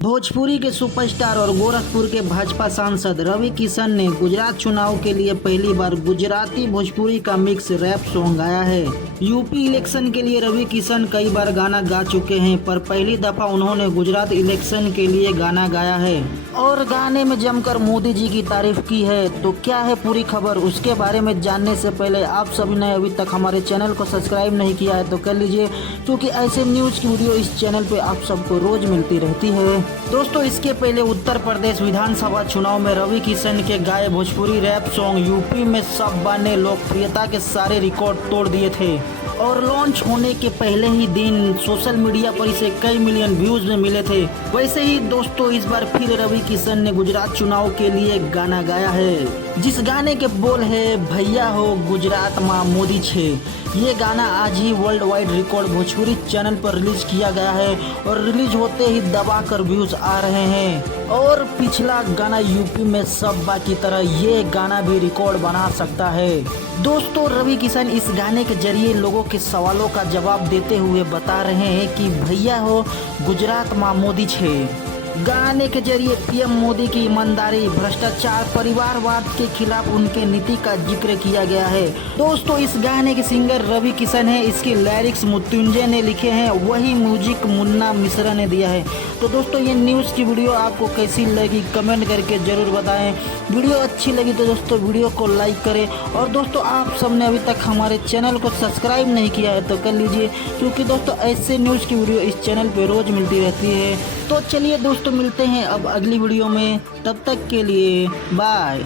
भोजपुरी के सुपरस्टार और गोरखपुर के भाजपा सांसद रवि किशन ने गुजरात चुनाव के लिए पहली बार गुजराती भोजपुरी का मिक्स रैप सॉन्ग गाया है। यूपी इलेक्शन के लिए रवि किशन कई बार गाना गा चुके हैं, पर पहली दफा उन्होंने गुजरात इलेक्शन के लिए गाना गाया है और गाने में जमकर मोदी जी की तारीफ की है। तो क्या है पूरी खबर, उसके बारे में जानने से पहले आप सभी ने अभी तक हमारे चैनल को सब्सक्राइब नहीं किया है तो कर लीजिए, क्योंकि ऐसे न्यूज़ की वीडियो इस चैनल पे आप सबको रोज मिलती रहती है। दोस्तों, इसके पहले उत्तर प्रदेश विधानसभा चुनाव में रवि किशन के गाए भोजपुरी रैप सॉन्ग यूपी में सब्बा ने लोकप्रियता के सारे रिकॉर्ड तोड़ दिए थे और लॉन्च होने के पहले ही दिन सोशल मीडिया पर इसे कई मिलियन व्यूज में मिले थे। वैसे ही दोस्तों, इस बार फिर रवि किशन ने गुजरात चुनाव के लिए गाना गाया है, जिस गाने के बोल है भैया हो गुजरात माँ मोदी छे। ये गाना आज ही world wide record Bhojpuri channel पर रिलीज किया गया है और रिलीज होते ही दबाकर व्यूज आ रहे हैं। और पिछला गाना यूपी में सब्बा की तरह ये गाना भी रिकॉर्ड बना सकता है। दोस्तों, रवि किशन इस गाने के जरिए लोगों के सवालों का जवाब देते हुए बता रहे हैं कि भैया हो गुजरात माँ मोदी छे। गाने के जरिए पीएम मोदी की ईमानदारी, भ्रष्टाचार, परिवारवाद के खिलाफ उनके नीति का जिक्र किया गया है। दोस्तों, इस गाने के सिंगर रवि किशन है, इसके लिरिक्स मृत्युंजय ने लिखे हैं, वही म्यूजिक मुन्ना मिश्रा ने दिया है। तो दोस्तों, ये न्यूज़ की वीडियो आपको कैसी लगी कमेंट करके ज़रूर बताएं। वीडियो अच्छी लगी तो दोस्तों वीडियो को लाइक करें, और दोस्तों आप सबने अभी तक हमारे चैनल को सब्सक्राइब नहीं किया है तो कर लीजिए, क्योंकि दोस्तों ऐसे न्यूज़ की वीडियो इस चैनल पर रोज़ मिलती रहती है। तो चलिए दोस्तों, मिलते हैं अब अगली वीडियो में, तब तक के लिए बाय।